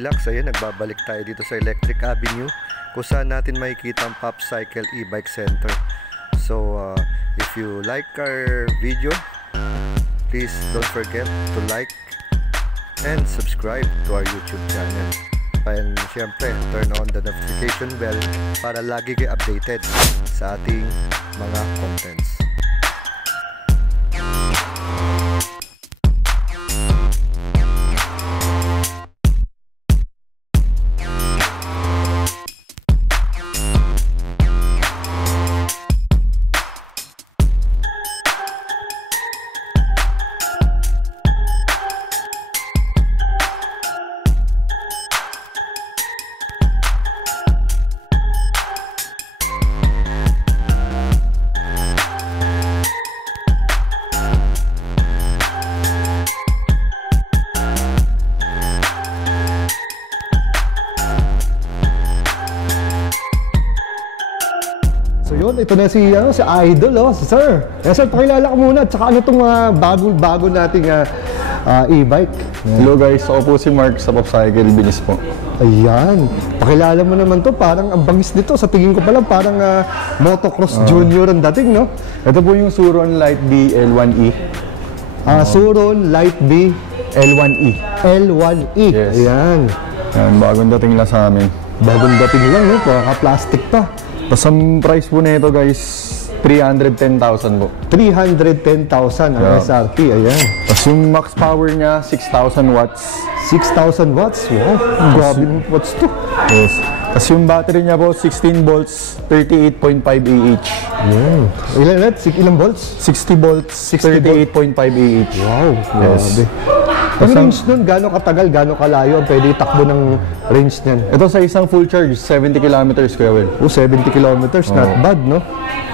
Kadilacs, ayan, nagbabalik tayo dito sa Electric Avenue kung saan natin makikita ang Pop Cycle E-Bike Center. So, if you like our video, please don't forget to like and subscribe to our YouTube channel. And syempre, turn on the notification bell para lagi kayo updated sa ating mga contents. So yun, ito na si Idol, si Sir. Sir, pakilala ka muna. Tsaka ano itong bago nating e-bike. Hello guys, ako po si Mark sa Pop Cycle, binis po. Ayan, pakilala mo naman to. Parang ang bangis nito. Sa tingin ko pala parang motocross junior ang dating, no? Ito po yung Suron Light B L1E. Suron Light B L1E. L1E. Yes. Ayan. Ayan, bagong dating lang sa amin. Bagong dating lang, no? Paka-plastic pa. Tapos ang price po nito guys, 310,000 po. 310,000 ang SRP, ayan. Tapos yung max power niya, 6,000 watts. 6,000 watts? Wow, grabe mo watts to. Yes. Tapos yung battery niya po, 16 volts, 38.5 AH. Ilang volts? 60 volts, 38.5 AH. Wow, yes. grabe. Ang range nun, gano'ng katagal, gano'ng kalayo ang pwede itakbo ng range niyan? Ito sa isang full charge, 70 kilometers, Kuya Will. 70 kilometers, not bad, no?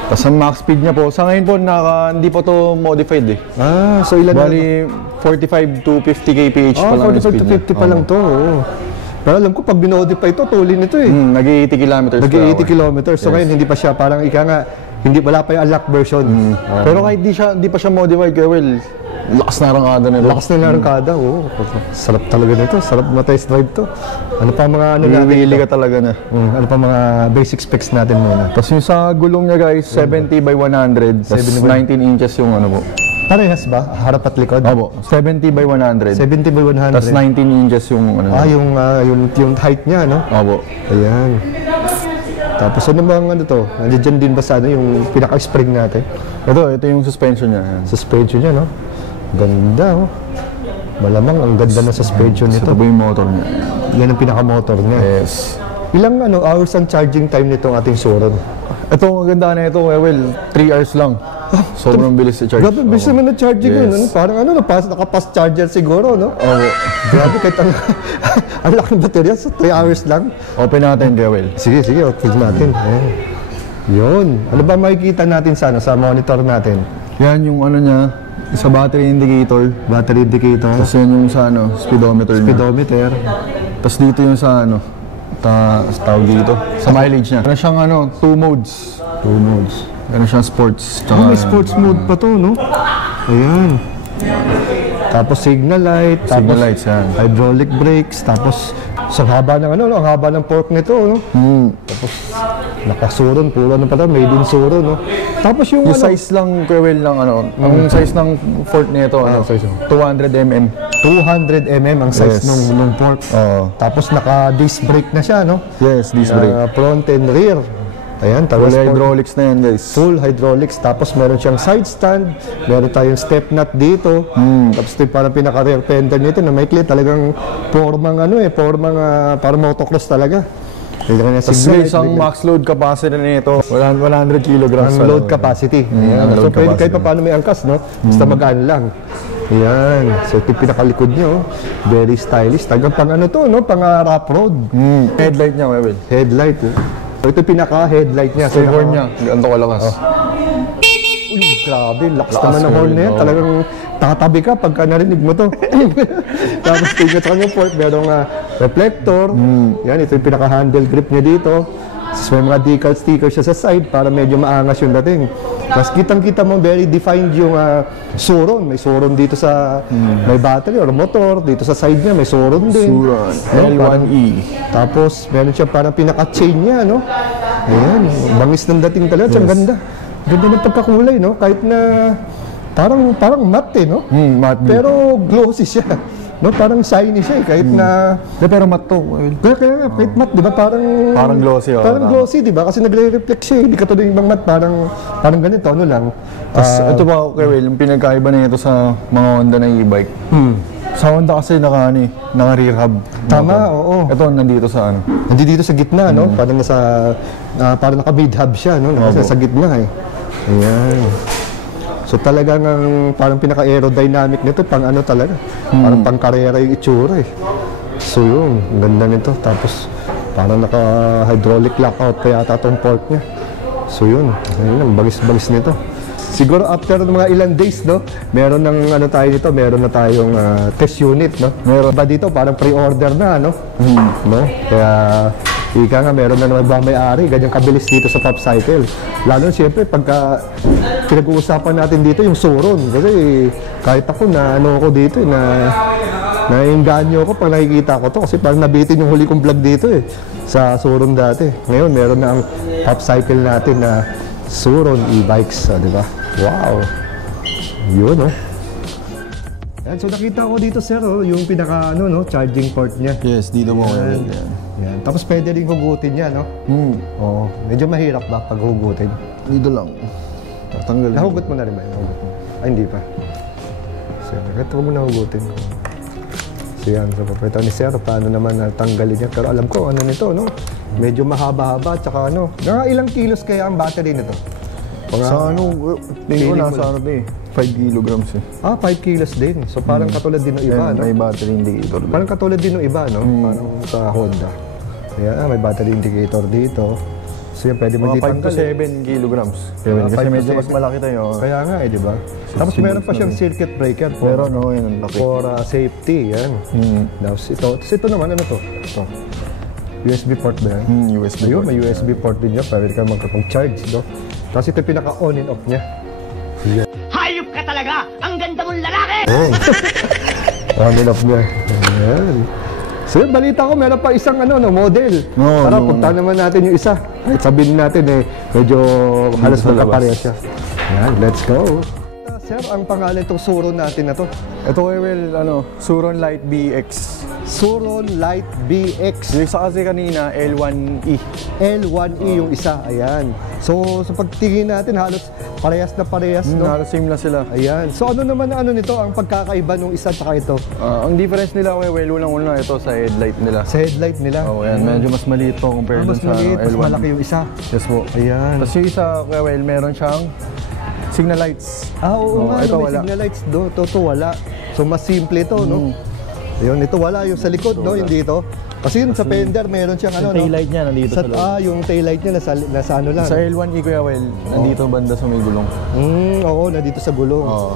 Tapos ang max speed niya po, sa ngayon po, hindi po to modified eh. So ilan bali, 45 to 50 kph pa lang yung speed 45 to 50 pa lang to, Pero alam ko, pag binodify to, tuloy nito eh. Nag-80 kilometers per hour. Nag-80 kilometers. So ngayon, hindi pa siya, parang ika nga, wala pa yung unlock version. Pero kahit hindi pa siya modified, Kuya Will, lakas na rangkada nito. Lakas na rangkada, Sarap talaga nito. Sarap na-test drive to. Ano pa mga natin? Bibili ka talaga na. Ano pa mga basic specs natin muna? Tapos yung sa gulong niya guys, 70 by 100. Tapos 19 inches yung ano po. Parehas ba? Harap at likod? Opo, 70 by 100. 70 by 100. Tapos 19 inches yung ano. Yung height niya, no? Opo. Ayan. Tapos ano bang ano to? Nandiyan din ba sa yung pinaka-spring natin? Ito yung suspension niya. Suspension niya, no? Ganda, Malamang ang ganda ng suspension nito. Ito po yung motor niya. Yan ang pinaka-motor niya. Yes. Ilang hours ang charging time nitong ating Suron? Ito, ang ganda na ito, well, 3 hours lang. Sobrang bilis sa charge. Grabe, bilis naman na charging yun. Parang naka-fast charger siguro, no? Oo. Grabe, kahit ang laking baterya, sa 3 hours lang. Open natin, Joel. Sige, open natin. Ayan. Yun. Ano ba makikita natin sa monitor natin? Yan yung ano niya, sa battery indicator. Battery indicator. Tapos yan yung sa speedometer niya. Speedometer. Tapos dito yung sa tawag dito, sa mileage niya. Meron siyang 2 modes. 2 modes. Meron siyang sports. May sports mode pa to, no? Ayan. Tapos signal light. Signal lights, yan. Hydraulic brakes. Tapos sa haba ng ang haba ng fork nito, no? Tapos naka-Suron, puro pala, made in Suron, no? Tapos yung size lang, Kuya Will, ng ang size ng fork nito, 200 mm. 200 mm ang size ng fork. Tapos naka-disc brake na siya, no? Yes, disc brake. Front and rear. Ayan, full hydraulics na yan, guys. Full hydraulics. Tapos meron siyang side stand. Meron tayong step nut dito. Tapos ito yung parang pinaka-rear fender nito na maikli. Talagang formang parang motocross talaga. Tapos guys, ang max load capacity nito, 100 kilograms. Ang load capacity. So pwede kahit pa paano may angkas, no? Basta magaan lang. Ayan. So ito yung pinakalikod nyo. Very stylish. Tagang pang pang rough road. Headlight niya, Kuya Will. Headlight, ito pinaka-headlight niya. So yung horn niya, ganito kalakas. Grabe, lakas naman ng horn niya. Talagang tatabi ka pagka narinig mo to. Tapos tingnan sa kanyang port, merong reflector. Yan, ito yung pinaka-handle grip niya dito. Tapos may mga decal sticker siya sa side para medyo maangas yung dating. Tapos kitang-kita mo very defined yung suron. May suron dito sa may battery or motor. Dito sa side niya may suron din. Suron. L1E. Tapos meron siya parang pinaka-chain niya, no? Ayan, bangis ng dating talaga. Ang ganda. Ganda ng pagkakulay, no? Kahit na parang matte, no? Matte. Pero glossy siya. No, parang shiny siya kahit na Pero matte to. kaya kahit matte, di ba? Parang glossy, oh. Parang glossy, di ba? Kasi nagre-reflect siya. Hindi katulad yung ibang matte, parang ganito, ano lang. Tapos ito ba, Kuya Will, yung pinagkaiba na ito sa mga Honda na e-bike. Sa Honda kasi naka-rear hub. Tama, oo. Ito nandito sa ano. Nandito sa gitna, no? Parang parang naka-mid hub siya, no? Nasa gitna eh. Ayan. So talagang parang pinaka-aerodynamic nito, pang ano talaga. Parang pang-karera yung itsura eh. So yun, ang ganda nito. Tapos parang naka-hydraulic lockout pa yata itong port niya. So yun, ayun, ang bagis-bagis nito. Siguro after mga ilang days, no, meron ng ano tayo nito, meron na tayong test unit, no. Meron ba dito parang pre-order na, no? No? Kaya ika nga meron na naman ba may-ari, ganyan kabilis dito sa Pop Cycle. Lalo siyempre pagka pinag-uusapan natin dito yung suron, kasi kahit ako na ano ko dito na naiinganyo ko pag nakikita ko to, kasi parang nabitin yung huli kong vlog dito eh sa suron dati. Ngayon meron na ang Pop Cycle natin na suron e-bikes, di ba? Wow! Yun, oh. Yan, so nakita ko dito, sir, oh, yung pinaka, ano, no, charging port niya. Yes, dito mo Kuya Will. Yan. Tapos pwede rin hugutin niya, no? Oo. Medyo mahirap ba pag hugutin? Dito lang. Tatanggalin. Nahugot mo na rin ba? Nahugot mo. Ay, hindi pa. So, ito mo nahugutin. So yan, so papita ni sir, paano naman natanggalin niya. Pero alam ko, ano nito, no? Medyo mahaba-haba, tsaka ano. Ilang kilos kaya ang battery nito? Sa ano, tingin ko nasa ano ito eh. 5 kilograms eh. 5 kilos din. So parang katulad din ng iba, no? May battery indicator. Parang katulad din ng iba, no? Parang sa Honda. Ayan, may battery indicator dito. So yan, pwede mo Mga 5 to ditanggal. 7 kilograms. Kasi medyo mas malaki tayo. Kaya nga eh, di ba? Tapos meron pa siyang circuit breaker Pero no, yun ang laki. for safety, yan. Tapos ito naman, ano to? Ito. USB port ba yan? USB Ayun, port. may USB port din niya, pwede ka magkakong-charge, no? Tapos ito yung pinaka-on and off niya. Hayop ka talaga! Ang ganda mong lalaki! On and off niya. Ayan. So yun, balita ko, meron pa isang ano, no, model. Tara, punta naman natin yung isa. Kahit sabihin natin eh, medyo halos magkapareha siya. Ayan, let's go. Sir, ang pangalan itong Suron natin na to? Ito Kuya Will, ano, Suron Light BX. Suron Light BX. Yung isa kasi kanina, L1E. L1E yung isa, ayan. So, sa pagtingin natin, halos parehas na parehas, no? Halos same na sila. Ayan. So, ano naman ano nito, ang pagkakaiba nung isa tsaka ito? Ang difference nila Kuya Will, unang-una ito sa headlight nila. Sa headlight nila. Oh, yan, medyo mas maliit to compared Mas dun sa maliit, mas L1. malaki yung isa. Yes po. Ayan. Tapos yung isa Kuya Will, meron siyang signal lights. Oo nga, ito may wala. signal lights do. Ito wala. So, mas simple ito, no? Ayun, ito wala. Yung sa likod, no? Yung dito. Kasi yun sa fender, meron siyang ano, no? Taillight niya nandito sa loob. Yung taillight niya nasa ano lang. Sa L1E Kuya Will, nandito banda sa may gulong. Oo, nandito sa gulong. Oo.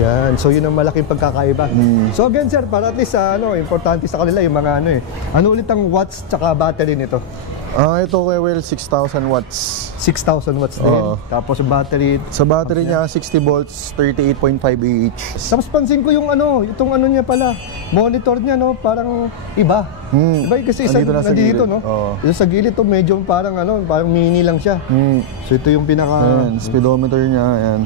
Yan. So, yun ang malaking pagkakaiba. So, again, sir, para at least, importante sa kanila yung mga ano eh. Ano ulit ang watts tsaka battery nito? Ito Kuya Will, 6,000 watts. 6,000 watts din. Oo. Tapos yung battery. Sa battery niya, 60 volts, 38.5 Ah. Tapos pansin ko yung itong ano niya pala, monitor niya, no, parang iba. Diba kasi Nandito na sa nandito, gilid. no? Oo. Yung sa gilid to medyo parang parang mini lang siya. So ito yung pinaka Ayan, speedometer niya, ayan.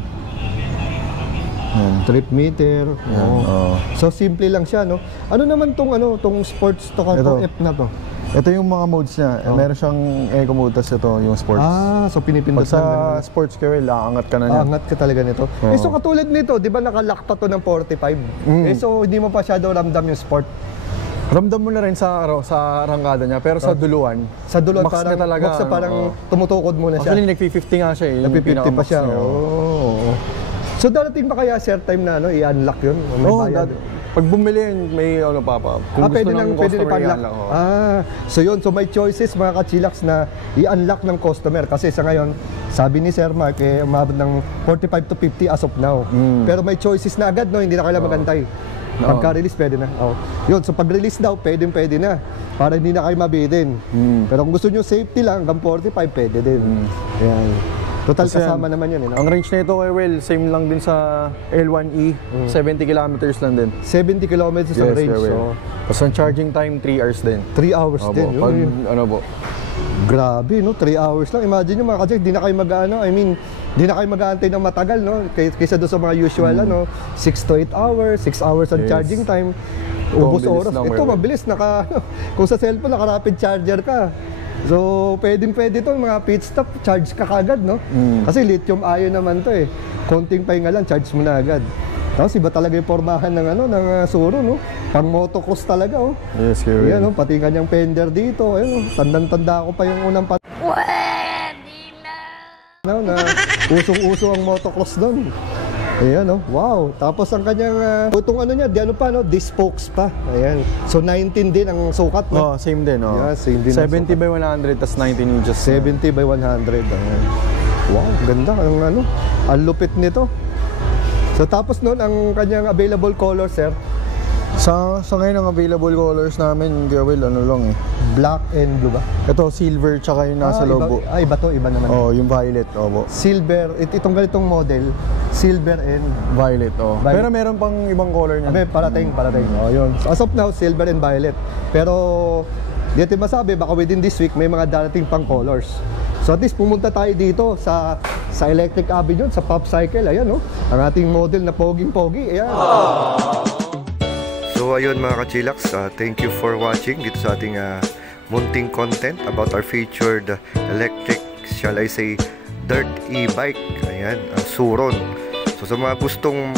trip meter. Ayan, oo. So simple lang siya, no? Ano naman tong sports to Ito. F na to? Ito yung mga modes niya. Meron siyang eco mode, tas ito yung sports. So pinipindot Pag sa lang. sports Kuya Will, aangat ka na niya. Angat ka talaga nito. Oo. So katulad nito, di ba nakalock pa to ng 45? So hindi mo pa masyado ramdam yung sport. Ramdam mo na rin sa arangkada niya, pero sa duluan, Sa dulo max parang, na talaga. max na parang tumutukod muna siya. Actually, nag-50 nga siya eh. yung Nag-50 pa pinaka-max siya. niya. Oo. So darating ba kaya share time na i-unlock yun? O may Oo, bayad? pag bumili yun, may ano pa. Kung gusto pwede ng pwede customer i-unlock. i-unlock. Oo. So yun, so may choices mga ka-chillax na i-unlock ng customer kasi sa ngayon, sabi ni Sir Mark, umabot ng 45 to 50 as of now. Pero may choices na agad, no? Hindi na kailangan magantay. Pagka-release, pwede na. Yun, so pag-release daw, pwede na. Para hindi na kayo mabitin. Pero kung gusto nyo safety lang, hanggang 45, pwede din. Ayan. Total Kasi kasama naman yun, Ang range na ito, Will, same lang din sa L1E, 70 kilometers lang din. 70 kilometers ang range. So, tapos ang charging time, 3 hours din. 3 hours Opo, din. pag, Yun. ano po. Grabe, no? 3 hours lang. Imagine nyo mga kasi, di na kayo di na kayo mag-aantay ng matagal, no? Kaysa doon sa mga usual, 6 to 8 hours, 6 hours ang charging time. Ubus oras. Ito, mabilis. Kung sa cellphone, naka-rapid charger ka. So, pwede itong mga pit stop, charge ka kagad, no? Kasi lithium ion naman to eh. Konting pahinga lang, charge mo na agad. Tapos iba talaga yung formahan ng Suro, no? Pang motocross talaga, oh. Yes, Will. Yan, no? Pati kanyang fender dito. Ayun, tandang-tanda ko pa yung unang na usong-uso ang motocross doon. Ayan, no? Wow. Tapos ang kanyang itong niya, disc spokes pa. Ayan. So 19 din ang sukat, no? Same din, Yeah, same din 70 by 100, tas 19 inches. 70 by 100. Ayan. Wow, ganda. Ang lupit nito. So tapos noon, ang kanyang available color, sir? Sa ngayon, ang available colors namin, Will, ano lang eh. Black and blue ba? Ito, silver, tsaka yung nasa loob. Iba to, iba naman. Yung violet, opo. Silver, itong ganitong model, silver and Violet, Violet. Pero meron pang ibang color niya. parating. Yun. So, as of now, silver and violet. Pero, di natin masabi, baka within this week, may mga darating pang colors. So at least pumunta tayo dito sa Electric Avenue, sa Pop Cycle. Ayan, no? Ang ating model na poging-pogi. Ayan. So ayun mga ka-chillax, thank you for watching dito sa ating munting content about our featured electric, shall I say, dirt e-bike. Ayan, ang Suron. So sa mga gustong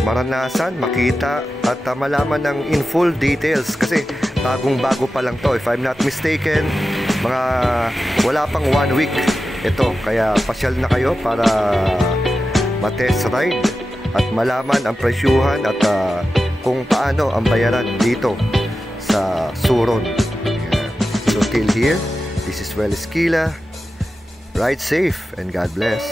maranasan, makita at malaman ng in full details, kasi bagong-bago pa lang to, if I'm not mistaken, mga wala pang 1 week ito, kaya pasyal na kayo para ma-test ride at malaman ang presyuhan at kung paano ang bayaran dito sa Suron. So till here, this is Well Esquila. Ride safe and God bless.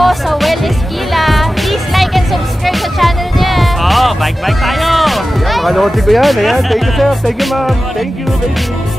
po sa Well Esquila. Please like and subscribe sa channel niya. Bike tayo! Yan, makanood ko yan. Ayan, thank you sir, thank you ma'am, thank you baby.